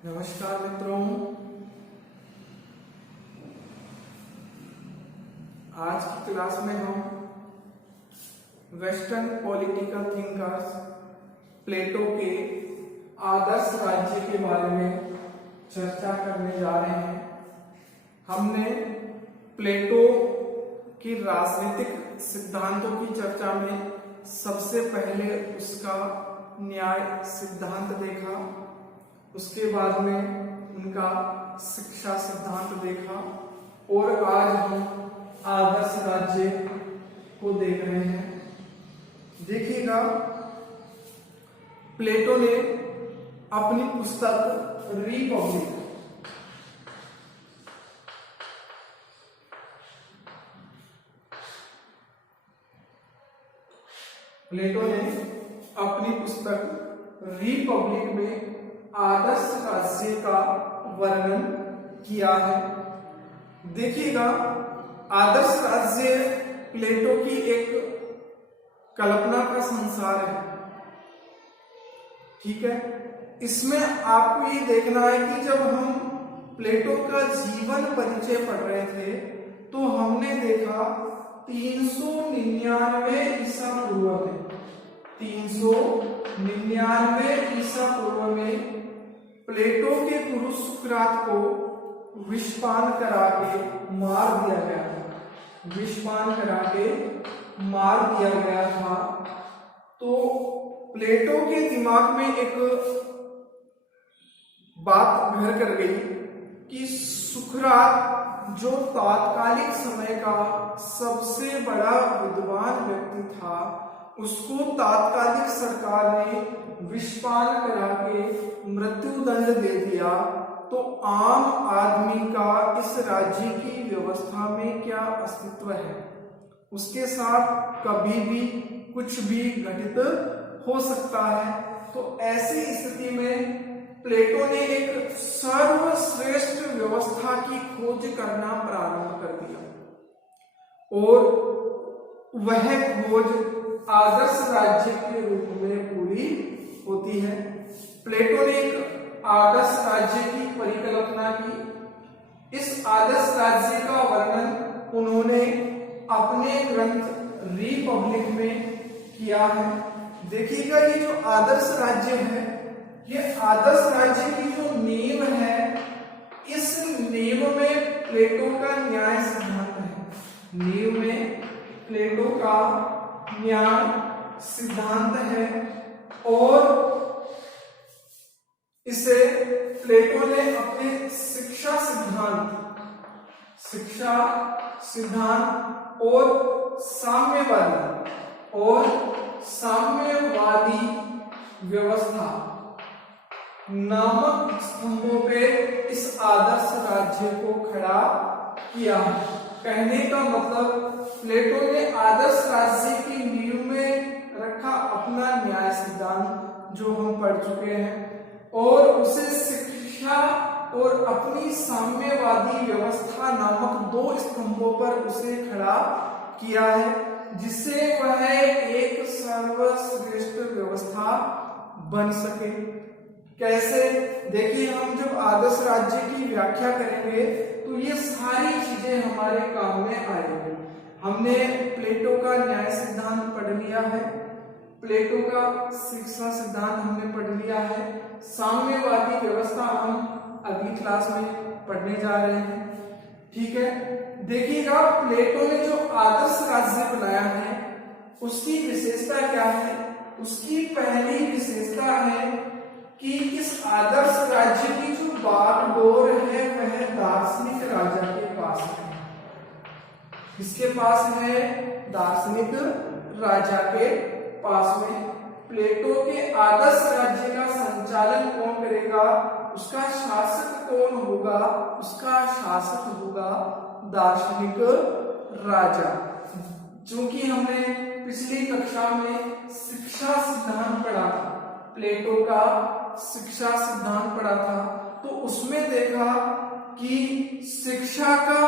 नमस्कार मित्रों, आज की क्लास में हम वेस्टर्न पॉलिटिकल थिंकर्स प्लेटो के आदर्श राज्य के बारे में चर्चा करने जा रहे हैं। हमने प्लेटो की राजनीतिक सिद्धांतों की चर्चा में सबसे पहले उसका न्याय सिद्धांत देखा, उसके बाद में उनका शिक्षा सिद्धांत देखा और आज हम आदर्श राज्य को देख रहे हैं। देखिएगा, प्लेटो ने अपनी पुस्तक रिपब्लिक में आदर्श राज्य का वर्णन किया है। देखिएगा, आदर्श राज्य प्लेटो की एक कल्पना का संसार है, ठीक है। इसमें आपको ये देखना है कि जब हम प्लेटो का जीवन परिचय पढ़ रहे थे तो हमने देखा 399 ईसा पूर्व में 399 ईसा पूर्व में प्लेटो के गुरु सुकरात को विषपान करा के मार दिया गया था। विषपान करा के मार दिया गया था। तो प्लेटो के दिमाग में एक बात घर कर गई कि सुकरात जो तात्कालिक समय का सबसे बड़ा विद्वान व्यक्ति था, उसको तात्कालिक सरकार ने विषपान करा के मृत्युदंड दे दिया। तो आम आदमी का इस राज्य की व्यवस्था में क्या अस्तित्व है? उसके साथ कभी भी कुछ भी घटित हो सकता है। तो ऐसी स्थिति में प्लेटो ने एक सर्वश्रेष्ठ व्यवस्था की खोज करना प्रारंभ कर दिया और वह खोज आदर्श राज्य के रूप में पूरी होती है। प्लेटो ने एक आदर्श राज्य की परिकल्पना की। इस आदर्श राज्य का वर्णन उन्होंने अपने ग्रंथ रिपब्लिक में किया है। देखिएगा, ये जो आदर्श राज्य है, ये आदर्श राज्य की जो नींव है, इस नींव में प्लेटो का न्याय सिद्धांत है। नींव में प्लेटो का न्याय सिद्धांत है और इसे प्लेटो ने अपने शिक्षा सिद्धांत और साम्यवादी व्यवस्था नामक स्तंभों पे इस आदर्श राज्य को खड़ा किया। कहने का मतलब, प्लेटो ने आदर्श राज्य की नींव में रखा अपना न्याय सिद्धांत जो हम पढ़ चुके हैं और उसे शिक्षा और अपनी साम्यवादी व्यवस्था नामक दो स्तंभों पर उसे खड़ा किया है, जिससे वह एक सर्वश्रेष्ठ व्यवस्था बन सके। कैसे? देखिए, हम जब आदर्श राज्य की व्याख्या करेंगे तो ये सारी चीजें हमारे काम में आएंगी। हमने प्लेटो का न्याय सिद्धांत पढ़ लिया है, प्लेटो का शिक्षा सिद्धांत हमने पढ़ लिया है, साम्यवादी व्यवस्था हम अगली क्लास में पढ़ने जा रहे हैं, ठीक है। देखिएगा, प्लेटो ने जो आदर्श राज्य बनाया है उसकी विशेषता क्या है? उसकी पहली विशेषता है कि इस आदर्श राज्य की जो बागडोर है वह दार्शनिक राजा के पास है। किसके पास है? दार्शनिक राजा के पास में। प्लेटो के आदर्श राज्य का संचालन कौन करेगा? उसका शासक कौन होगा? उसका शासक होगा दार्शनिक राजा। चूंकि हमने पिछली कक्षा में शिक्षा सिद्धांत पढ़ा था, प्लेटो का शिक्षा सिद्धांत पढ़ा था, तो उसमें देखा कि शिक्षा का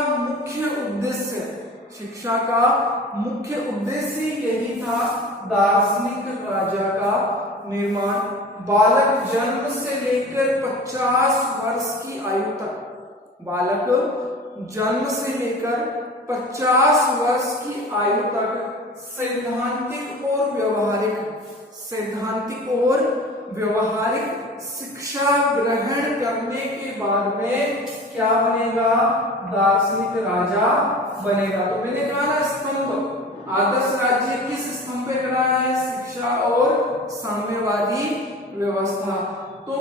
मुख्य उद्देश्य यही था दार्शनिक राजा का निर्माण। बालक जन्म से लेकर लेकर 50 वर्ष की आयु तक, बालक जन्म से लेकर 50 वर्ष की आयु तक सैद्धांतिक और व्यवहारिक शिक्षा ग्रहण करने के बाद में क्या बनेगा? दार्शनिक राजा बनेगा। तो मैंने कहा ना, स्तंभ आदर्श राज्य किस स्तंभ पे खड़ा है? शिक्षा और साम्यवादी व्यवस्था। तो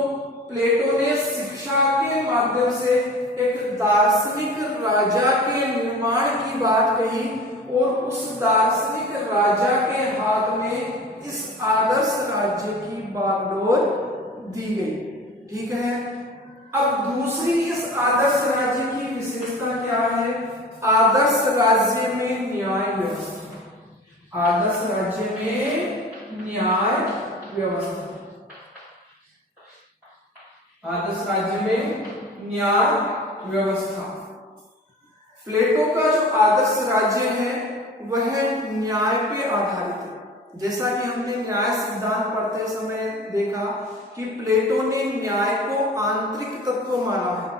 प्लेटो ने शिक्षा के माध्यम से एक दार्शनिक राजा के निर्माण की बात कही और उस दार्शनिक राजा के हाथ में इस आदर्श राज्य की बागडोर दी गई। ठीक है। अब दूसरी इस आदर्श राज्य की विशेषता क्या है? आदर्श राज्य में न्याय व्यवस्था। आदर्श राज्य में न्याय व्यवस्था। आदर्श राज्य में न्याय व्यवस्था। प्लेटो का जो आदर्श राज्य है वह न्याय पे आधारित है। जैसा कि हमने न्याय सिद्धांत पढ़ते समय देखा कि प्लेटो ने न्याय को आंतरिक तत्व माना है,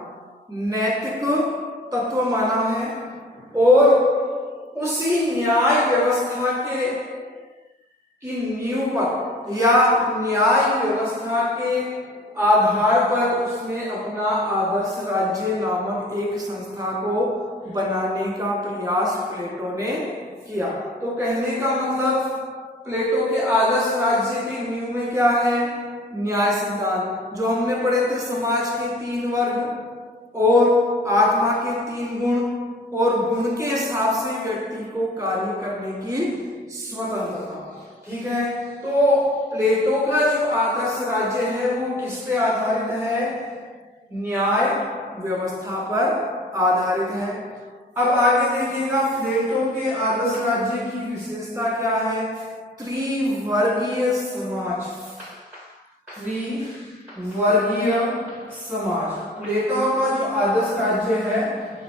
नैतिक तत्व माना है और उसी न्याय व्यवस्था की नींव पर या न्याय व्यवस्था के आधार पर उसने अपना आदर्श राज्य नामक एक संस्था को बनाने का प्रयास प्लेटो ने किया। तो कहने का मतलब प्लेटो के आदर्श राज्य की नींव में क्या है? न्याय सिद्धांत, जो हमने पढ़े थे, समाज के 3 वर्ग और आत्मा के 3 गुण और गुण के हिसाब से व्यक्ति को कार्य करने की स्वतंत्रता। ठीक है। तो प्लेटो का जो आदर्श राज्य है वो किस पे आधारित है? न्याय व्यवस्था पर आधारित है। अब आगे देखिएगा, प्लेटो के आदर्श राज्य की विशेषता क्या है? त्रिवर्गीय समाज। त्रिवर्गीय समाज। प्लेटो का जो आदर्श राज्य है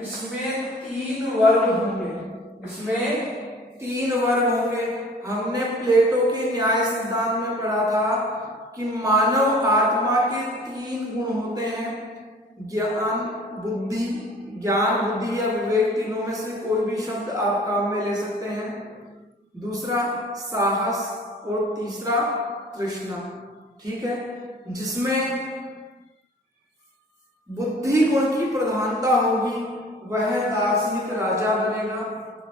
इसमें 3 वर्ग होंगे। इसमें 3 वर्ग होंगे। हमने प्लेटो के न्याय सिद्धांत में पढ़ा था कि मानव आत्मा के 3 गुण होते हैं, ज्ञान, बुद्धि या विवेक, तीनों में से कोई भी शब्द आप काम में ले सकते हैं। दूसरा साहस और तीसरा तृष्णा। ठीक है। जिसमें बुद्धि गुण की प्रधानता होगी वह दार्शनिक राजा बनेगा,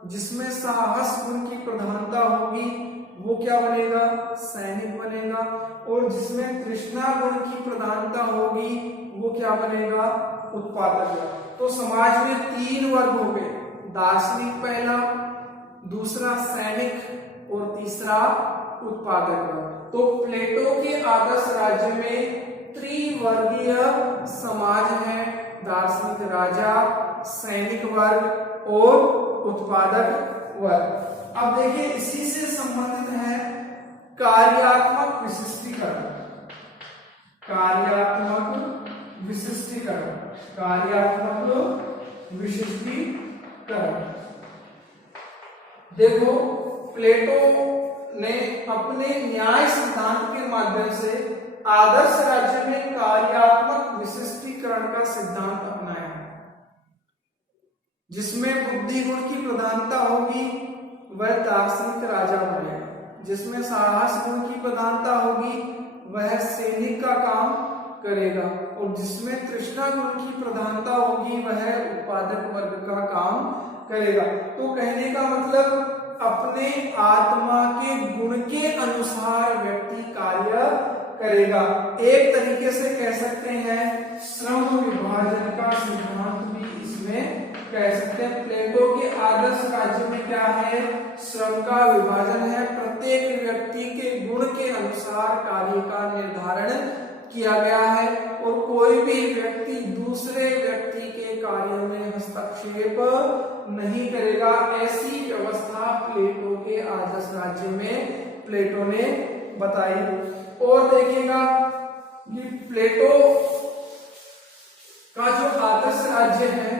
जिसमें साहस गुण की प्रधानता होगी वो क्या बनेगा? सैनिक बनेगा, और जिसमें तृष्णा गुण की प्रधानता होगी वो क्या बनेगा? उत्पादक। तो समाज में 3 वर्ग हो गए, दार्शनिक पहला, दूसरा सैनिक और तीसरा उत्पादक। तो प्लेटो के आदर्श राज्य में त्रिवर्गीय समाज है, दार्शनिक राजा, सैनिक वर्ग और उत्पादक वर्ग। अब देखिए, इसी से संबंधित है कार्यात्मक विशिष्टीकरण। कार्यात्मक विशिष्टीकरण। कार्यात्मक विशिष्टीकरण। देखो, प्लेटो ने अपने न्याय सिद्धांत के माध्यम से आदर्श राज्य में कार्यात्मक विशिष्टीकरण का सिद्धांत अपनाया है, जिसमें बुद्धि गुण की प्रधानता होगी वह दार्शनिक राजा बनेगा, जिसमें साहस गुण की प्रधानता होगी वह सैनिक का काम करेगा, और जिसमें तृष्णा गुण की प्रधानता होगी वह उत्पादक वर्ग का काम करेगा। तो कहने का मतलब अपने आत्मा के गुण के अनुसार व्यक्ति कार्य करेगा। एक तरीके से कह सकते हैं श्रम विभाजन का सिद्धांत भी इसमें कह सकते हैं। प्लेटो के आदर्श राज्य में क्या है? श्रम का विभाजन है। प्रत्येक व्यक्ति के गुण के अनुसार कार्य का निर्धारण किया गया है और कोई भी व्यक्ति दूसरे व्यक्ति के कार्यों में हस्तक्षेप नहीं करेगा। ऐसी व्यवस्था प्लेटो के आदर्श राज्य में प्लेटो ने बताई। और देखिएगा कि प्लेटो का जो आदर्श राज्य है,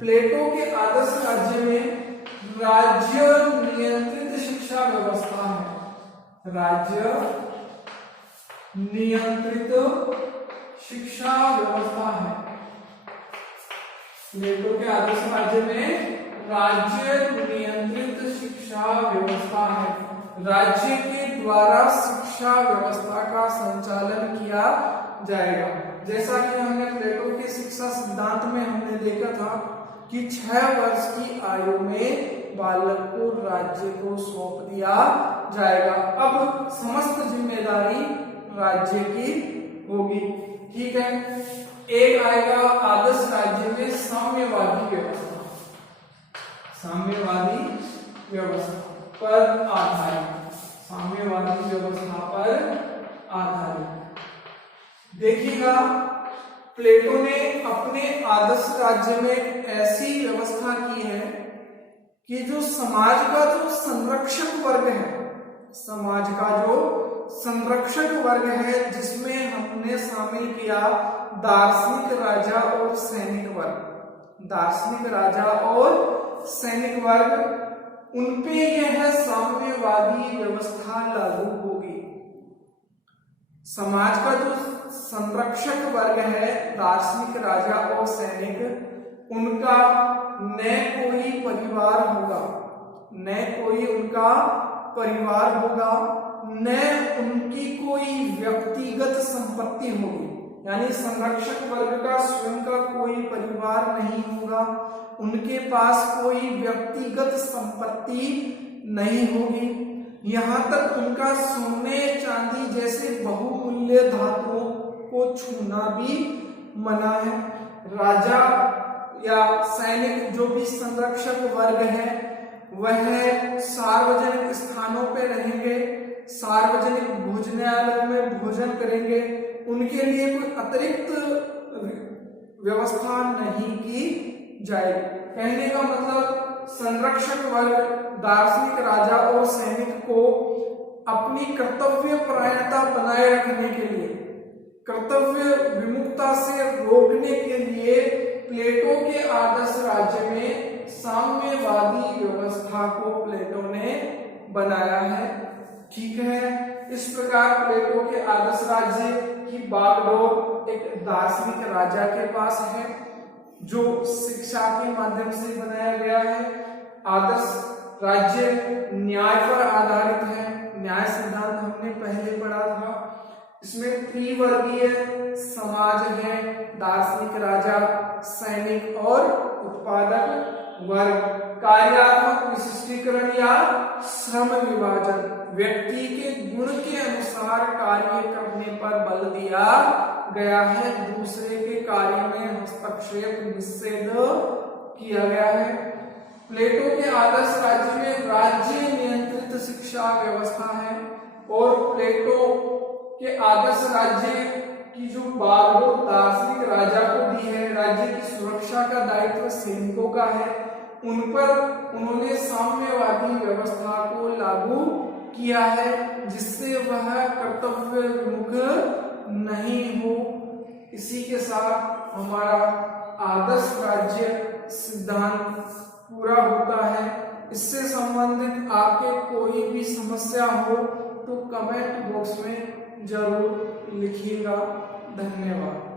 प्लेटो के आदर्श राज्य में राज्य नियंत्रित शिक्षा व्यवस्था है। राज्य नियंत्रित शिक्षा व्यवस्था है। प्लेटो के आदर्श राज्य में राज्य नियंत्रित शिक्षा व्यवस्था है। राज्य के द्वारा शिक्षा व्यवस्था का संचालन किया जाएगा। जैसा कि हमने प्लेटो के शिक्षा सिद्धांत में हमने देखा था कि 6 वर्ष की आयु में बालक को राज्य को सौंप दिया जाएगा। अब समस्त जिम्मेदारी राज्य की होगी। ठीक है, एक आएगा आदर्श राज्य में साम्यवादी व्यवस्था। साम्यवादी व्यवस्था पर आधारित, साम्यवादी व्यवस्था पर आधारित। देखिएगा, प्लेटो ने अपने आदर्श राज्य में ऐसी व्यवस्था की है कि जो समाज का जो संरक्षक वर्ग है, समाज का जो संरक्षक वर्ग है, जिसमें हमने शामिल किया दार्शनिक राजा और सैनिक वर्ग, दार्शनिक राजा और सैनिक वर्ग, उनपे यह साम्यवादी व्यवस्था लागू होगी। समाज का जो संरक्षक वर्ग है, दार्शनिक राजा और सैनिक, उनका न कोई परिवार होगा, न कोई उनका परिवार होगा, न उनकी कोई व्यक्तिगत संपत्ति होगी। यानी संरक्षक वर्ग का स्वयं का कोई परिवार नहीं होगा, उनके पास कोई व्यक्तिगत संपत्ति नहीं होगी। यहाँ तक उनका सोने चांदी जैसे बहुमूल्य धातुओं को छूना भी मना है। राजा या सैनिक जो भी संरक्षक वर्ग है, वह सार्वजनिक स्थानों पे रहेंगे, सार्वजनिक भोजनालयों में भोजन करेंगे, उनके लिए कोई अतिरिक्त व्यवस्था नहीं की जाएगी। कहने का मतलब संरक्षक वर्ग, दार्शनिक राजा और सैनिक को अपनी कर्तव्य परायणता बनाए रखने के लिए, कर्तव्य विमुखता से रोकने के लिए प्लेटो के आदर्श राज्य में साम्यवादी व्यवस्था को प्लेटो ने बनाया है। ठीक है, इस प्रकार प्लेटो के आदर्श राज्य की बागडोर एक दार्शनिक राजा के पास है, जो शिक्षा के माध्यम से बनाया गया है। आदर्श राज्य न्याय पर आधारित है। न्याय सिद्धांत हमने पहले पढ़ा था। इसमें त्रिवर्गीय समाज है, दार्शनिक राजा, सैनिक और उत्पादक वर्ग। कार्यात्मक विशिष्टीकरण या श्रम विभाजन, व्यक्ति के गुण के अनुसार कार्य करने पर बल दिया गया है, दूसरे के कार्य में हस्तक्षेप निषेध किया गया है। प्लेटो के आदर्श राज्य में राज्य नियंत्रित शिक्षा व्यवस्था है और प्लेटो के आदर्श राज्य की जो बागडोर दार्शनिक राजा को दी है, राज्य की सुरक्षा का दायित्व सैनिकों का है, उन पर उन्होंने साम्यवादी व्यवस्था को लागू किया है, जिससे वह कर्तव्य विमुख नहीं हो। इसी के साथ हमारा आदर्श राज्य सिद्धांत पूरा होता है। इससे संबंधित आपके कोई भी समस्या हो तो कमेंट बॉक्स में जरूर लिखिएगा। धन्यवाद।